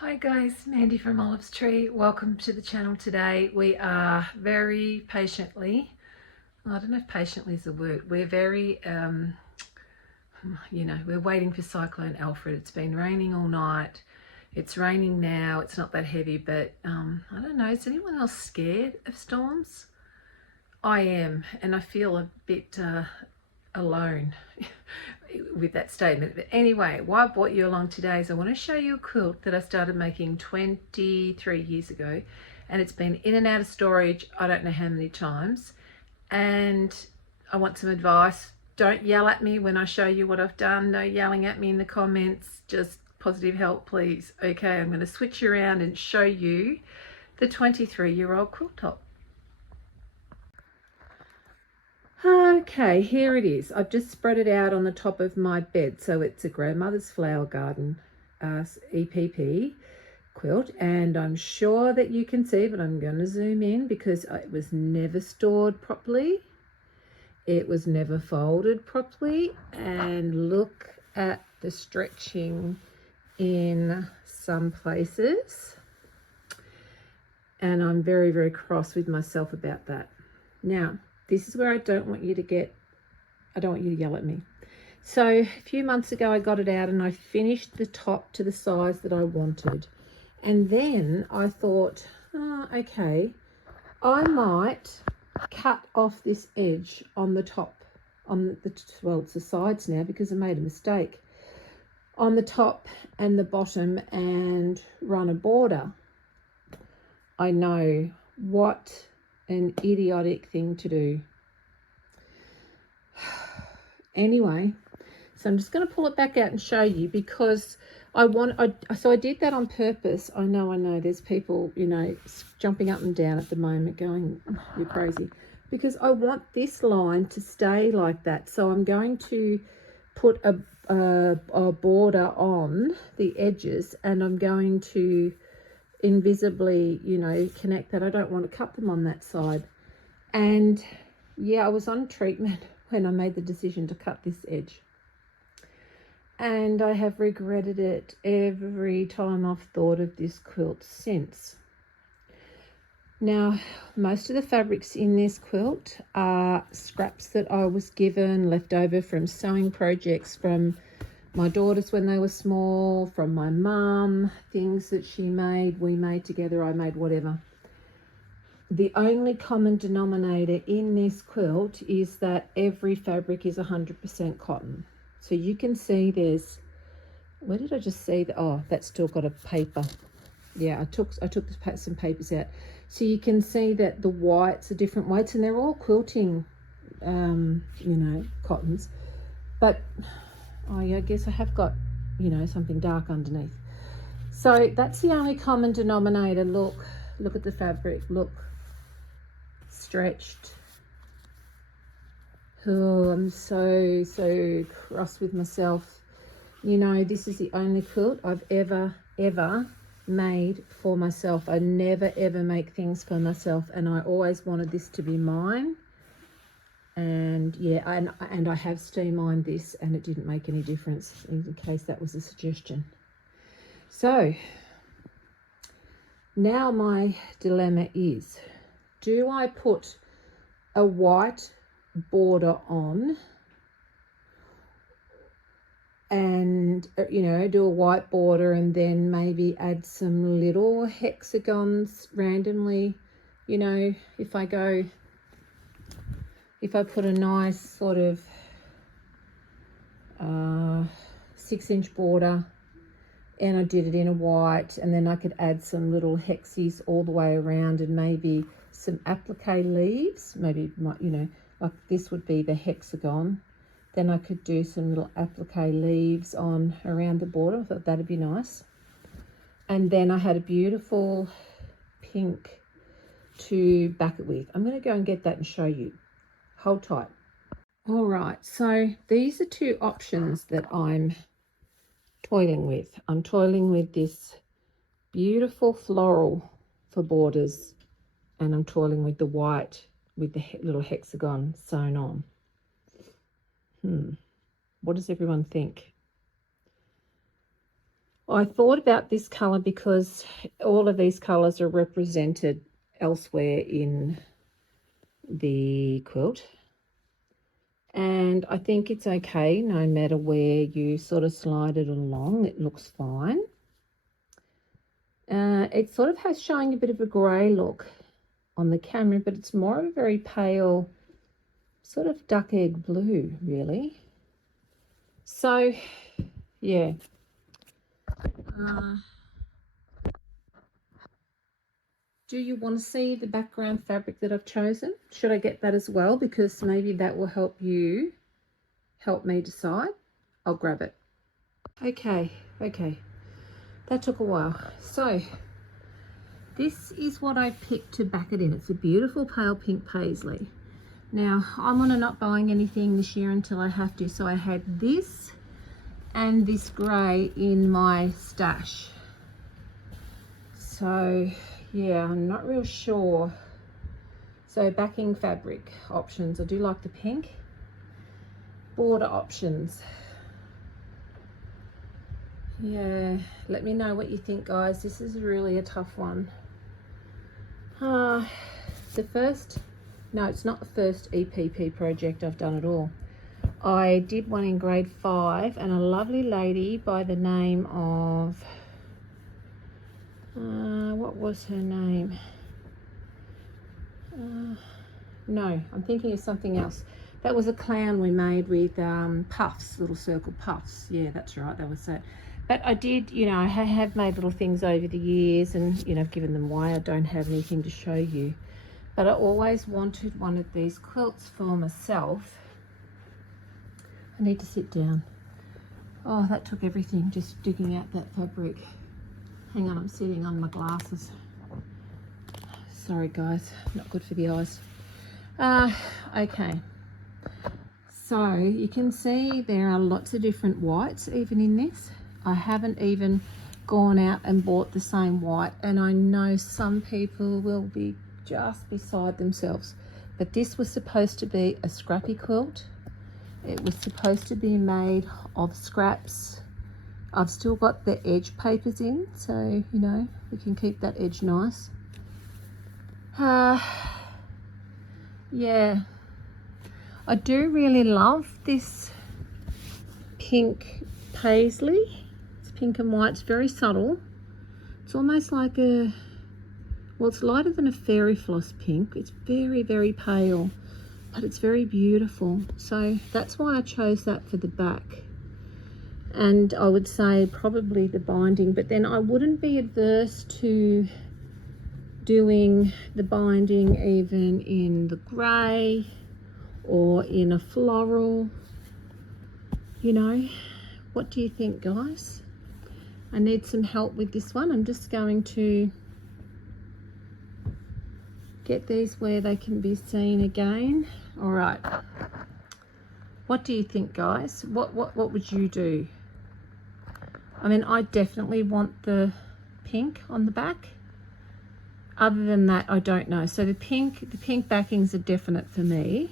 Hi guys, Mandy from Olive's Tree. Welcome to the channel today. We are very patiently, I don't know if patiently is a word, we're very, we're waiting for Cyclone Alfred. It's been raining all night. It's raining now. It's not that heavy, but I don't know, is anyone else scared of storms? I am, and I feel a bit alone with that statement. But anyway, why I brought you along today is I want to show you a quilt that I started making 23 years ago, and it's been in and out of storage I don't know how many times, and I want some advice. Don't yell at me when I show you what I've done. No yelling at me in the comments, just positive help please. Okay, I'm going to switch around and show you the 23-year-old quilt top. Okay, here it is. I've just spread it out on the top of my bed. So it's a grandmother's flower garden EPP quilt, and I'm sure that you can see, but I'm going to zoom in because it was never stored properly. It was never folded properly, and look at the stretching in some places. And I'm very, very cross with myself about that. Now, this is where I don't want you to yell at me. So a few months ago, I got it out and I finished the top to the size that I wanted. And then I thought, okay, I might cut off this edge on the top, well, it's the sides now because I made a mistake, on the top and the bottom, and run a border. I know, what an idiotic thing to do. Anyway, so I'm just going to pull it back out and show you because I did that on purpose. I know there's people, jumping up and down at the moment going, oh, you're crazy, because I want this line to stay like that. So I'm going to put a border on the edges, and I'm going to invisibly, connect that. I don't want to cut them on that side. And yeah, I was on treatment when I made the decision to cut this edge, and I have regretted it every time I've thought of this quilt since. Now, most of the fabrics in this quilt are scraps that I was given, left over from sewing projects from my daughters when they were small, from my mum, things that she made, we made together, I made, whatever. The only common denominator in this quilt is that every fabric is 100% cotton. So you can see there's, where did I just see that? Oh, that's still got a paper. Yeah, I took some papers out. So you can see that the whites are different weights, and they're all quilting, cottons. But oh yeah, I guess I have got, something dark underneath. So that's the only common denominator. Look at the fabric. Look, stretched. Oh, I'm so cross with myself. This is the only quilt I've ever made for myself. I never ever make things for myself, and I always wanted this to be mine. And yeah, and I have steam ironed this, and it didn't make any difference, in case that was a suggestion. So now my dilemma is, do I put a white border on and do a white border, and then maybe add some little hexagons randomly? If I put a nice sort of 6-inch border, and I did it in a white, and then I could add some little hexes all the way around, and maybe some applique leaves, maybe like this would be the hexagon. Then I could do some little applique leaves on around the border. I thought that'd be nice. And then I had a beautiful pink to back it with. I'm going to go and get that and show you. Hold tight. All right, so these are two options that I'm toiling with. I'm toiling with this beautiful floral for borders, and I'm toiling with the white with the little hexagon sewn on. What does everyone think? I thought about this colour because all of these colours are represented elsewhere in the quilt. And I think it's okay no matter where you sort of slide it along, it looks fine. It sort of has showing a bit of a grey look on the camera, but it's more of a very pale sort of duck egg blue, really. So, yeah. Do you want to see the background fabric that I've chosen? Should I get that as well? Because maybe that will help me decide. I'll grab it. Okay. That took a while. So, this is what I picked to back it in. It's a beautiful pale pink paisley. Now, I'm on a not buying anything this year until I have to. So I had this and this grey in my stash. So, yeah, I'm not real sure. So backing fabric options. I do like the pink. Border options. Yeah, let me know what you think, guys. This is really a tough one. It's not the first EPP project I've done at all. I did one in grade 5, and a lovely lady by the name of, what was her name? No, I'm thinking of something else. That was a clown we made with puffs, little circle puffs. Yeah, that's right, that was it. But I did, I have made little things over the years, and, I've given them away. I don't have anything to show you. But I always wanted one of these quilts for myself. I need to sit down. Oh, that took everything, just digging out that fabric. Hang on, I'm sitting on my glasses. Sorry, guys, not good for the eyes. Okay. So you can see there are lots of different whites even in this. I haven't even gone out and bought the same white, and I know some people will be just beside themselves, but this was supposed to be a scrappy quilt. It was supposed to be made of scraps. I've still got the edge papers in, so we can keep that edge nice. Yeah, I do really love this pink paisley. It's pink and white. It's very subtle. It's almost like it's lighter than a fairy floss pink. It's very, very pale, but it's very beautiful. So that's why I chose that for the back. And I would say probably the binding, but then I wouldn't be adverse to doing the binding even in the grey or in a floral. What do you think, guys? I need some help with this one. I'm just going to get these where they can be seen again. All right, what do you think, guys? What would you do? I mean, I definitely want the pink on the back. Other than that, I don't know. So the pink backings are definite for me.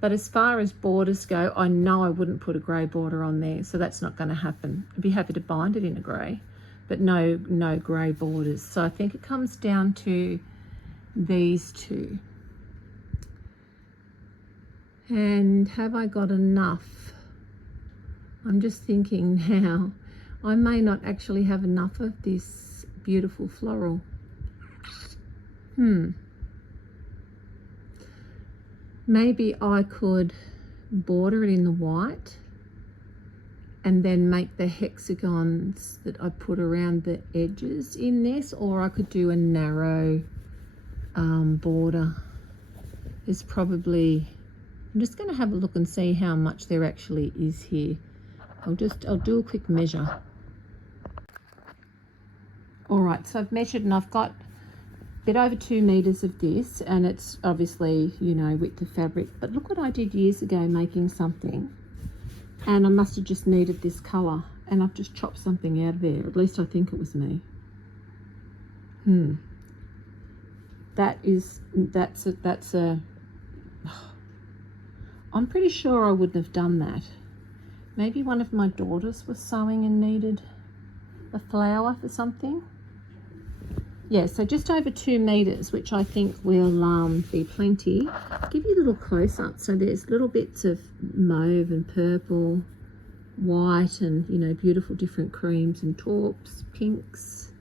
But as far as borders go, I know I wouldn't put a grey border on there, so that's not going to happen. I'd be happy to bind it in a grey, but no grey borders. So I think it comes down to these two. And have I got enough? I'm just thinking now, I may not actually have enough of this beautiful floral. Maybe I could border it in the white and then make the hexagons that I put around the edges in this, or I could do a narrow border. There's probably, I'm just going to have a look and see how much there actually is here. I'll do a quick measure. All right, so I've measured and I've got a bit over 2 meters of this, and it's obviously, width of fabric. But look what I did years ago making something, and I must have just needed this color, and I've just chopped something out of there. At least I think it was me. That's a I'm pretty sure I wouldn't have done that. Maybe one of my daughters was sewing and needed a flower for something. Yeah, so just over 2 meters, which I think will be plenty. Give you a little close up. So there's little bits of mauve and purple, white, and you know, beautiful different creams and taupes, pinks.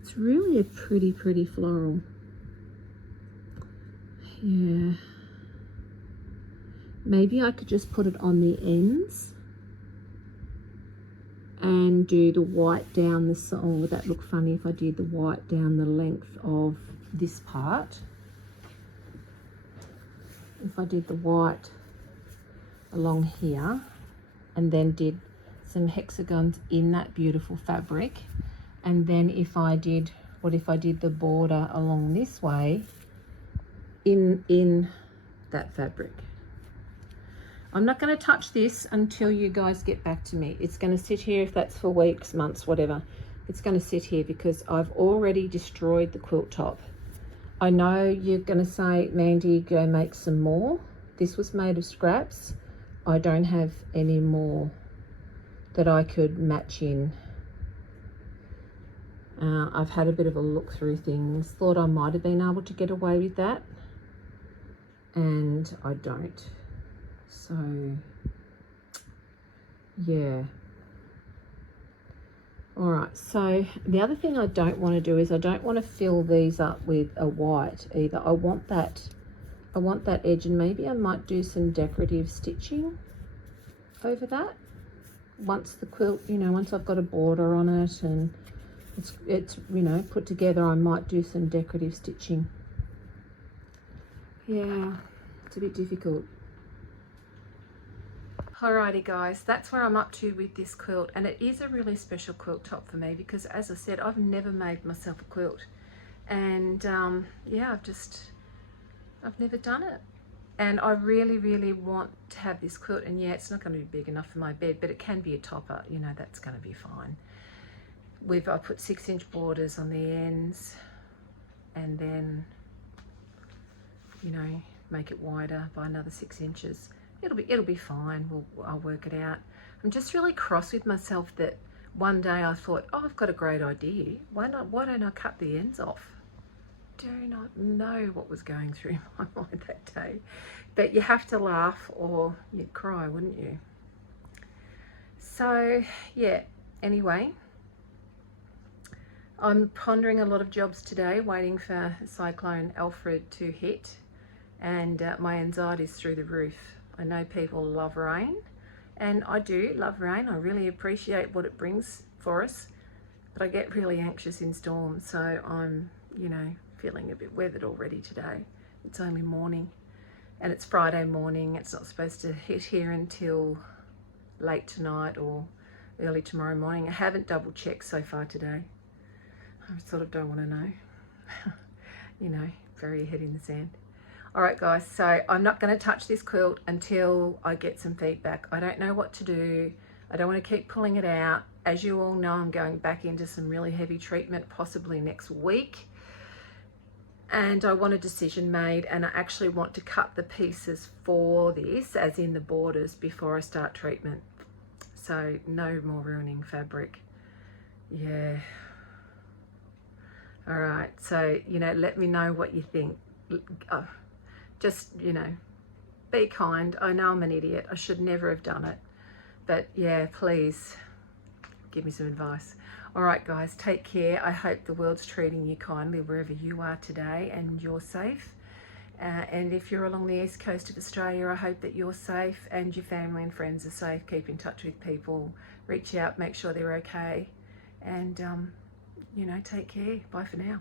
It's really a pretty floral. Yeah. Maybe I could just put it on the ends and do the white down the side. Oh, would that look funny if I did the white down the length of this part? If I did the white along here and then did some hexagons in that beautiful fabric, and then if I did, what if I did the border along this way in that fabric? I'm not going to touch this until you guys get back to me. It's going to sit here, if that's for weeks, months, whatever. It's going to sit here because I've already destroyed the quilt top. I know you're going to say, Mandy, go make some more. This was made of scraps. I don't have any more that I could match in. I've had a bit of a look through things. Thought I might have been able to get away with that. And I don't. So, yeah. All right, so the other thing I don't want to do is I don't want to fill these up with a white either. I want that edge, and maybe I might do some decorative stitching over that. Once the quilt, you know, once I've got a border on it and it's you know, put together, I might do some decorative stitching. Yeah, it's a bit difficult. Alrighty guys, that's where I'm up to with this quilt, and it is a really special quilt top for me because, as I said, I've never made myself a quilt, and yeah, I've never done it, and I really want to have this quilt. And yeah, it's not going to be big enough for my bed, but it can be a topper, you know, that's going to be fine. I put 6-inch borders on the ends, and then, you know, make it wider by another 6 inches. It'll be fine. I'll work it out. I'm just really cross with myself that one day I thought, oh, I've got a great idea. Why don't I cut the ends off? Do not know what was going through my mind that day. But you have to laugh or you'd cry, wouldn't you? So yeah, anyway, I'm pondering a lot of jobs today, waiting for Cyclone Alfred to hit, and my anxiety's through the roof. I know people love rain, and I do love rain. I really appreciate what it brings for us, but I get really anxious in storms, so I'm, you know, feeling a bit weathered already today. It's only morning, and it's Friday morning. It's not supposed to hit here until late tonight or early tomorrow morning. I haven't double checked so far today. I sort of don't want to know. You know, bury your head in the sand. All right guys, so I'm not going to touch this quilt until I get some feedback. I don't know what to do. I don't want to keep pulling it out. As you all know, I'm going back into some really heavy treatment, possibly next week. And I want a decision made, and I actually want to cut the pieces for this, as in the borders, before I start treatment. So no more ruining fabric. Yeah. All right, so, you know, let me know what you think. Just, you know, be kind. I know I'm an idiot. I should never have done it. But yeah, please give me some advice. All right, guys, take care. I hope the world's treating you kindly wherever you are today and you're safe. And if you're along the east coast of Australia, I hope that you're safe and your family and friends are safe. Keep in touch with people. Reach out, make sure they're okay. And, you know, take care. Bye for now.